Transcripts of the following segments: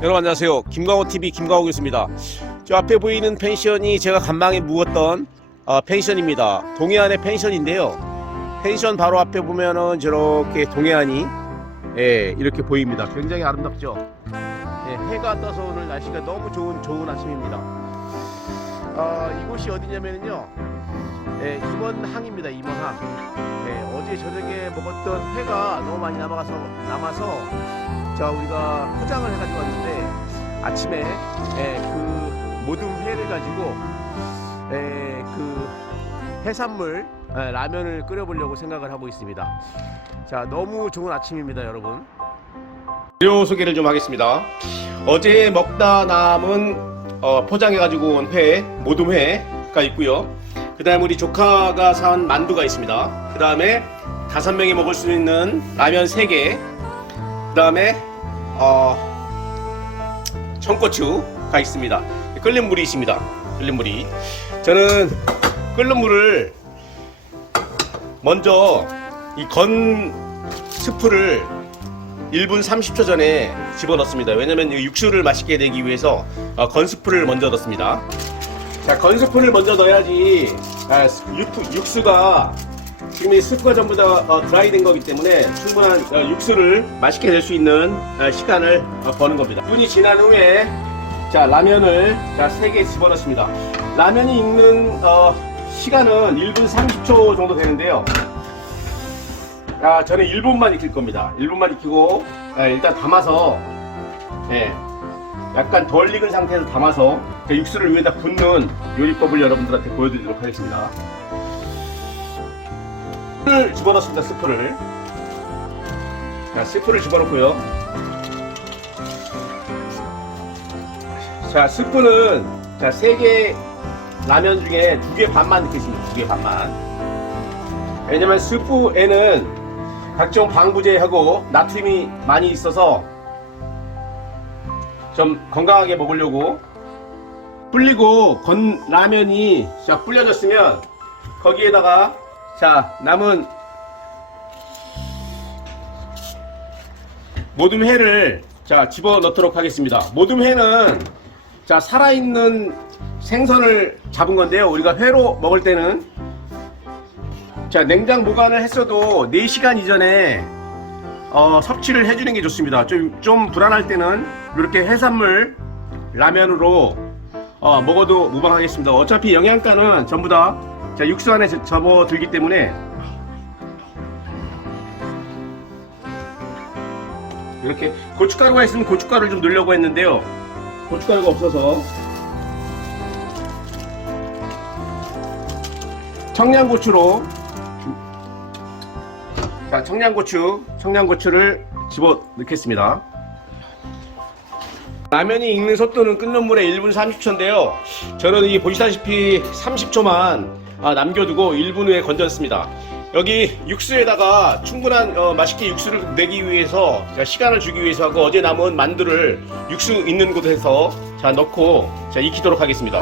여러분 안녕하세요. 김광호 TV 김광호였습니다. 저 앞에 보이는 펜션이 제가 간방에 묵었던 어, 펜션입니다. 동해안의 펜션인데요. 펜션 바로 앞에 보면은 저렇게 동해안이 예, 이렇게 보입니다. 굉장히 아름답죠. 예, 해가 떠서 오늘 날씨가 너무 좋은 좋은 아침입니다. 어, 이곳이 어디냐면요. 예, 임원항입니다. 임원항. 예, 어제 저녁에 먹었던 회가 너무 많이 남아서 남아서 자 우리가 포장을 해가지고 왔는데 아침에 예, 그 모든 회를 가지고 예, 그 해산물 예, 라면을 끓여보려고 생각을 하고 있습니다. 자 너무 좋은 아침입니다, 여러분. 재료 소개를 좀 하겠습니다. 어제 먹다 남은 어, 포장해가지고 온 회, 모둠 회가 있고요. 그 다음에 우리 조카가 산 만두가 있습니다. 그 다음에 다섯 명이 먹을 수 있는 라면 3개. 그 다음에 어, 청고추가 있습니다. 끓는 물이 있습니다. 끓는 물이. 저는 끓는 물을 먼저 이 건 스프를 1분 30초 전에 집어넣습니다. 왜냐면 이 육수를 맛있게 내기 위해서 어, 건스프를 먼저 넣습니다. 자, 건스프를 먼저 넣어야지 아, 육, 육수가 지금 이 스프가 전부 다 어, 드라이 된 거기 때문에 충분한 어, 육수를 맛있게 낼 수 있는 어, 시간을 어, 버는 겁니다. 분이 지난 후에 자 라면을 자 3개 집어넣습니다. 라면이 익는 어, 시간은 1분 30초 정도 되는데요. 아, 저는 1분만 익힐 겁니다. 1분만 익히고 아, 일단 담아서 예, 약간 덜 익은 상태에서 담아서 그 육수를 위에다 붓는 요리법을 여러분들한테 보여드리도록 하겠습니다. 스프를 집어넣습니다. 스프를 자 스프를 집어넣고요. 자 스프는 자 3개 라면 중에 2개 반만 넣겠습니다. 2개 반만. 왜냐면 스프에는 각종 방부제하고 나트륨이 많이 있어서 좀 건강하게 먹으려고 불리고 건 라면이 자 불려졌으면 거기에다가 자 남은 모둠 회를 자 집어 넣도록 하겠습니다. 모둠 회는 자 살아있는 생선을 잡은 건데요. 우리가 회로 먹을 때는 자 냉장 보관을 했어도 4시간 이전에 어, 섭취를 해주는 게 좋습니다. 좀, 좀 불안할 때는 이렇게 해산물 라면으로 어, 먹어도 무방하겠습니다. 어차피 영양가는 전부 다 자, 육수 안에 저- 접어들기 때문에 이렇게 고춧가루가 있으면 고춧가루를 좀 넣으려고 했는데요. 고춧가루가 없어서 청양고추로 자, 청양고추, 청양고추를 집어 넣겠습니다. 라면이 익는 속도는 끓는 물에 1분 30초인데요. 저는 이 보시다시피 30초만 아, 남겨두고 1분 후에 건졌습니다. 여기 육수에다가 충분한 어, 맛있게 육수를 내기 위해서 자, 시간을 주기 위해서 하고 어제 남은 만두를 육수 있는 곳에서 자, 넣고 자, 익히도록 하겠습니다.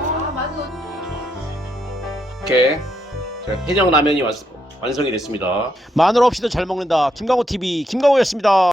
아, 맞아. 이렇게 자, 해장 라면이 완, 완성이 됐습니다. 마늘 없이도 잘 먹는다. 김강호 TV 김강호였습니다.